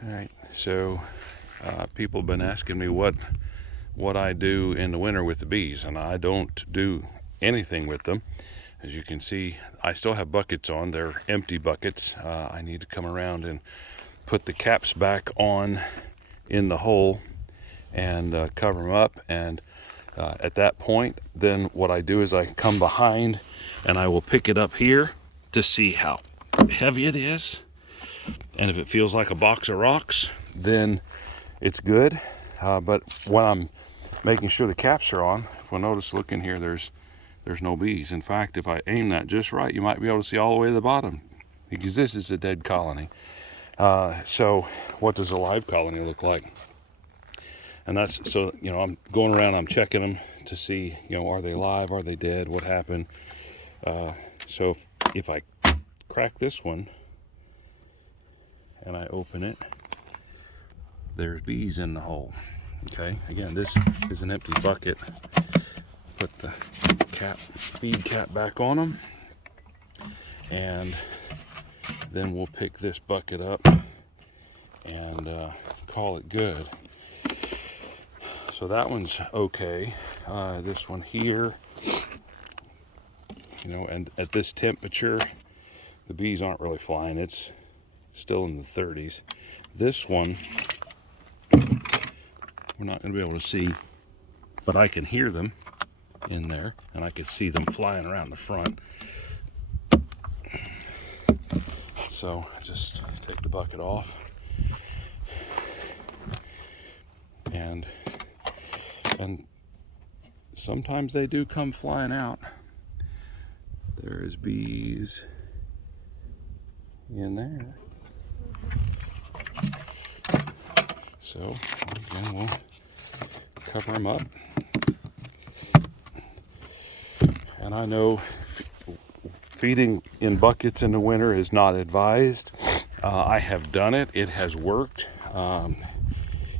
All right, so people have been asking me what I do in the winter with the bees, and I don't do anything with them. As you can see, I still have buckets on. They're empty buckets. I need to come around and put the caps back on in the hole and cover them up. And at that point, then what I do is I come behind and I will pick it up here to see how heavy it is. And if it feels like a box of rocks, then it's good. But when I'm making sure the caps are on, you'll notice, look in here, there's no bees. In fact, if I aim that just right, you might be able to see all the way to the bottom, because this is a dead colony. So what does a live colony look like? And that's, so, I'm going around, I'm checking them to see, are they alive, are they dead, what happened? So if I crack this one and I open it, there's bees in the hole. Okay, again, this is an empty bucket. Put the feed cap back on them, and then we'll pick this bucket up and call it good. So that one's okay. This one here, and at this temperature, the bees aren't really flying. It's still in the 30s. This one, we're not going to be able to see, but I can hear them in there, and I can see them flying around the front. So just take the bucket off, and sometimes they do come flying out. There's bees in there. So again, we'll cover them up. And I know feeding in buckets in the winter is not advised. I have done it. It has worked.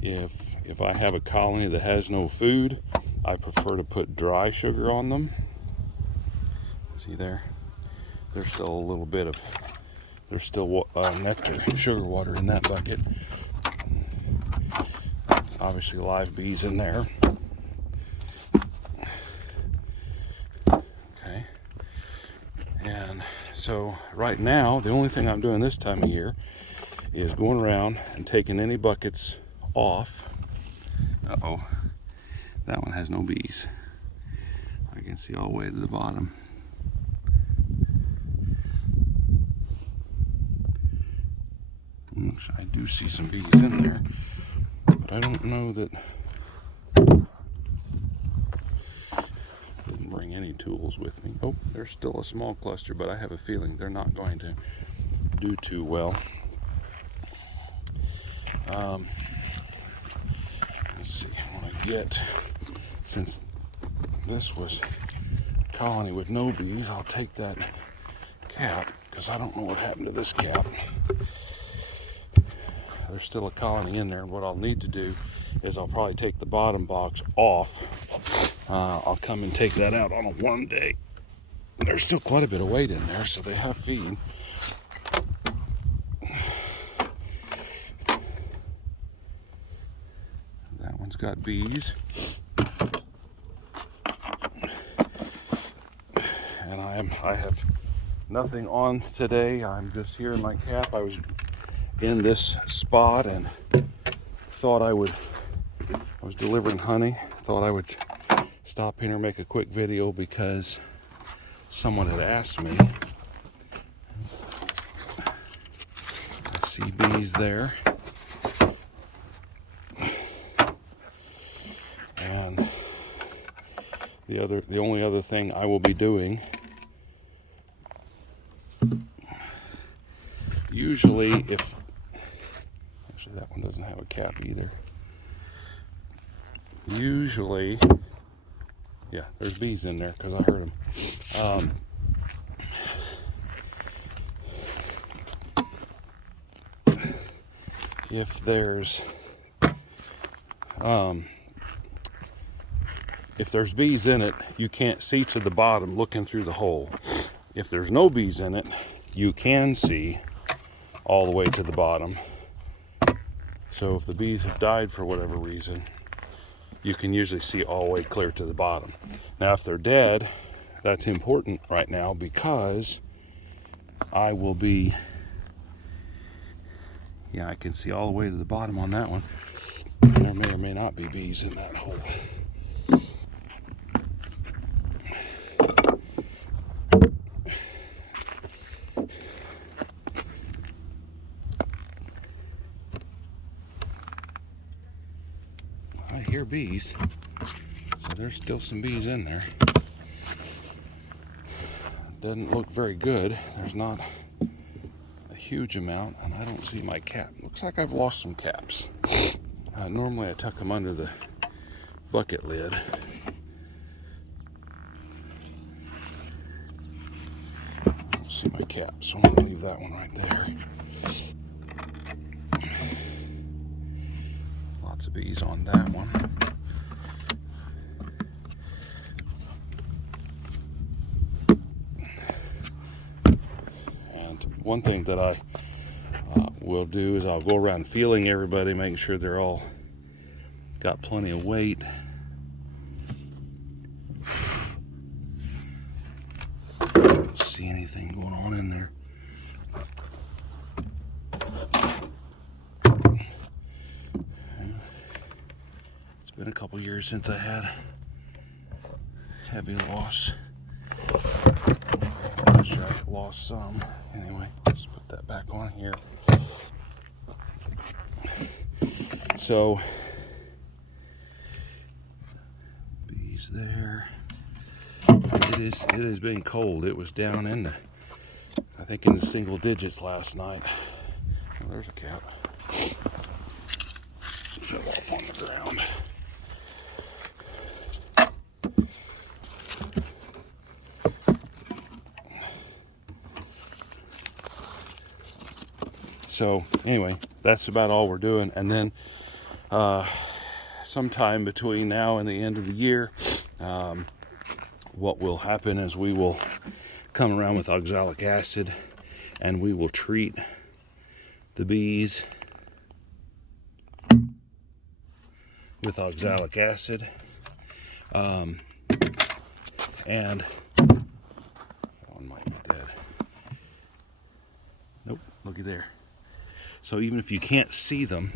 If I have a colony that has no food, I prefer to put dry sugar on them. See there? There's still a little bit of, there's still nectar, sugar water in that bucket. Obviously live bees in there. Okay. And so right now, the only thing I'm doing this time of year is going around and taking any buckets off. Uh-oh, that one has no bees. I can see all the way to the bottom. I do see some bees in there, but I don't know that. Didn't bring any tools with me. Oh, there's still a small cluster, but I have a feeling they're not going to do too well. Let's see, I want to get, since this was a colony with no bees, I'll take that cap, because I don't know what happened to this cap. There's still a colony in there, and what I'll need to do is I'll probably take the bottom box off. I'll come and take that out on a warm day. There's still quite a bit of weight in there, so they have feed. That one's got bees. And I have nothing on today. I'm just here in my cap. I was in this spot and thought I was delivering honey. Thought I would stop in here and make a quick video because someone had asked me. I see bees there. And the only other thing I will be doing, usually actually that one doesn't have a cap either. Usually, yeah, there's bees in there because I heard them. If there's bees in it, you can't see to the bottom looking through the hole. If there's no bees in it, you can see all the way to the bottom So if the bees have died for whatever reason, you can usually see all the way clear to the bottom. Now if they're dead, that's important right now because I will be, yeah, I can see all the way to the bottom on that one. There may or may not be bees in that hole. I hear bees, so there's still some bees in there. Doesn't look very good. There's not a huge amount, and I don't see my cap. Looks like I've lost some caps. Normally I tuck them under the bucket lid. I don't see my cap, so I'm going to leave that one right there. Lots of bees on that one. And one thing that I will do is I'll go around feeling everybody, making sure they're all got plenty of weight. Don't see anything going on in there. It's been a couple years since I had heavy loss. I'm sure I lost some. Anyway, just put that back on here. So, bees there. It has been cold. It was down in the, I think in the single digits last night. Oh, there's a cap. Fell off on the ground. So anyway, that's about all we're doing. And then sometime between now and the end of the year, what will happen is we will come around with oxalic acid and we will treat the bees with oxalic acid. And that one might be dead. Nope, looky there. So even if you can't see them,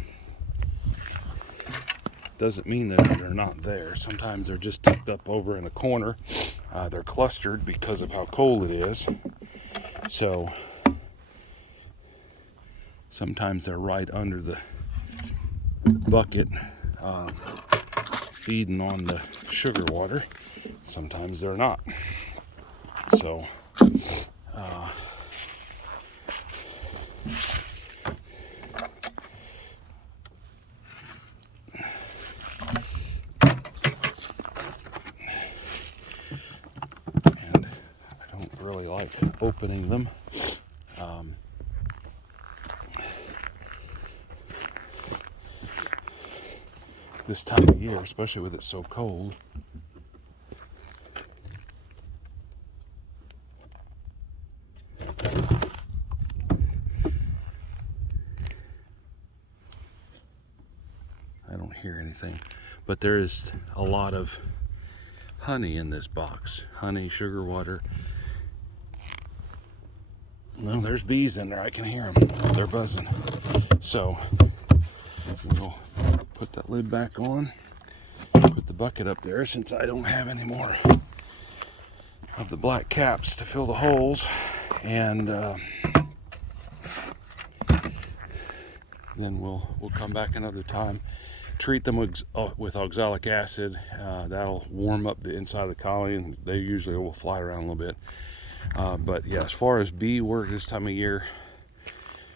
doesn't mean that they're not there. Sometimes they're just tucked up over in a corner. They're clustered because of how cold it is. So sometimes they're right under the bucket, feeding on the sugar water. Sometimes they're not. So like opening them. This time of year, especially with it so cold. I don't hear anything, but there is a lot of honey in this box. Honey, sugar water. Well, there's bees in there. I can hear them. They're buzzing. So we'll put that lid back on. Put the bucket up there since I don't have any more of the black caps to fill the holes. And then we'll come back another time. Treat them with oxalic acid. That'll warm up the inside of the colony, and they usually will fly around a little bit. But yeah, as far as bee work this time of year,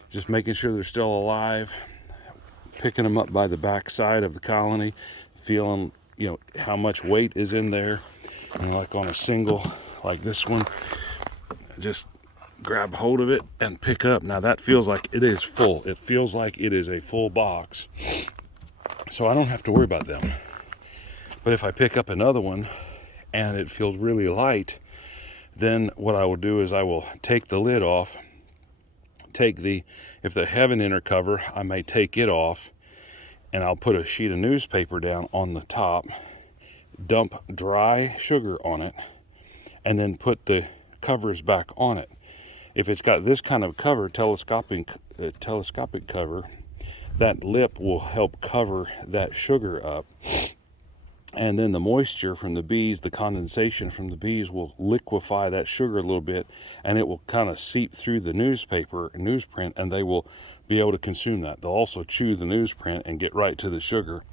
just making sure they're still alive, picking them up by the back side of the colony, feeling, how much weight is in there. And like on a single like this one, just grab hold of it and pick up. Now that feels like it is full. It feels like it is a full box. So I don't have to worry about them. But if I pick up another one and it feels really light, then what I will do is I will take the lid off, if they have an inner cover, I may take it off and I'll put a sheet of newspaper down on the top, dump dry sugar on it, and then put the covers back on it. If it's got this kind of cover, telescopic cover, that lip will help cover that sugar up. And then the moisture from the bees, the condensation from the bees will liquefy that sugar a little bit, and it will kind of seep through the newsprint, and they will be able to consume that. They'll also chew the newsprint and get right to the sugar.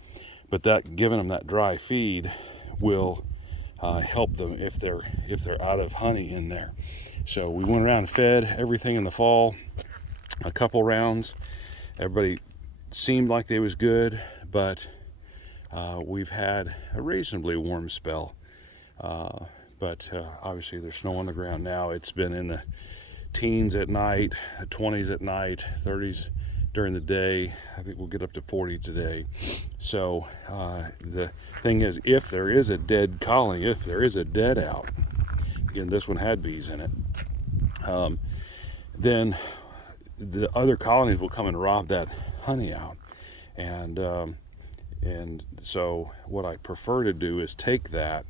But that, giving them that dry feed will help them if they're out of honey in there. So we went around and fed everything in the fall, a couple rounds. Everybody seemed like they was good, but we've had a reasonably warm spell, but obviously there's snow on the ground now. It's been in the teens at night, 20s at night, 30s during the day. I think we'll get up to 40 today. So the thing is, if there is a dead colony, if there is a dead out, again, this one had bees in it, then the other colonies will come and rob that honey out. And so what I prefer to do is take that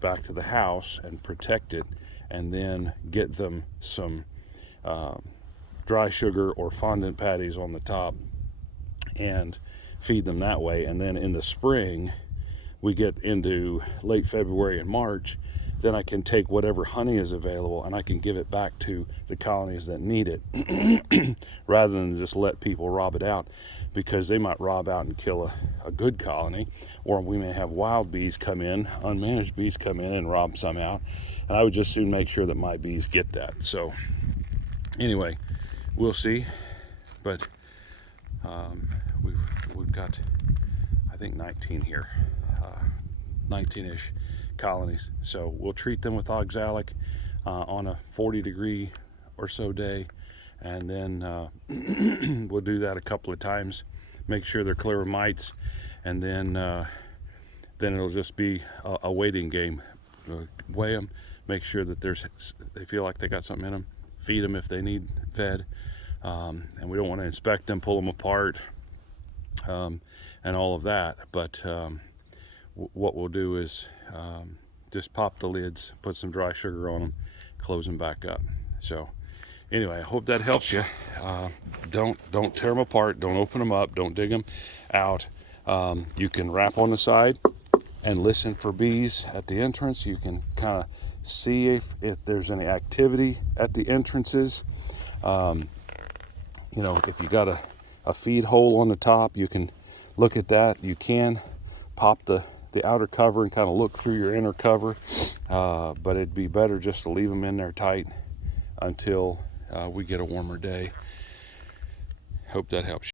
back to the house and protect it, and then get them some dry sugar or fondant patties on the top and feed them that way. And then in the spring, we get into late February and March, then I can take whatever honey is available and I can give it back to the colonies that need it rather than just let people rob it out, because they might rob out and kill a good colony, or we may have wild bees come in, unmanaged bees come in and rob some out, and I would just soon make sure that my bees get that. So anyway, we'll see, but we've got, I think, 19 here, 19-ish colonies. So we'll treat them with oxalic on a 40-degree or so day, and then we'll do that a couple of times, make sure they're clear of mites, and then it'll just be a waiting game. Weigh them, make sure that they feel like they got something in them, feed them if they need fed, and we don't want to inspect them, pull them apart, and all of that. But what we'll do is just pop the lids, put some dry sugar on them, close them back up. So anyway, I hope that helps you. Don't tear them apart, don't open them up, don't dig them out. You can wrap on the side and listen for bees at the entrance. You can kind of see if there's any activity at the entrances. If you got a feed hole on the top, you can look at that. You can pop the outer cover and kind of look through your inner cover, but it'd be better just to leave them in there tight until we get a warmer day. Hope that helps you.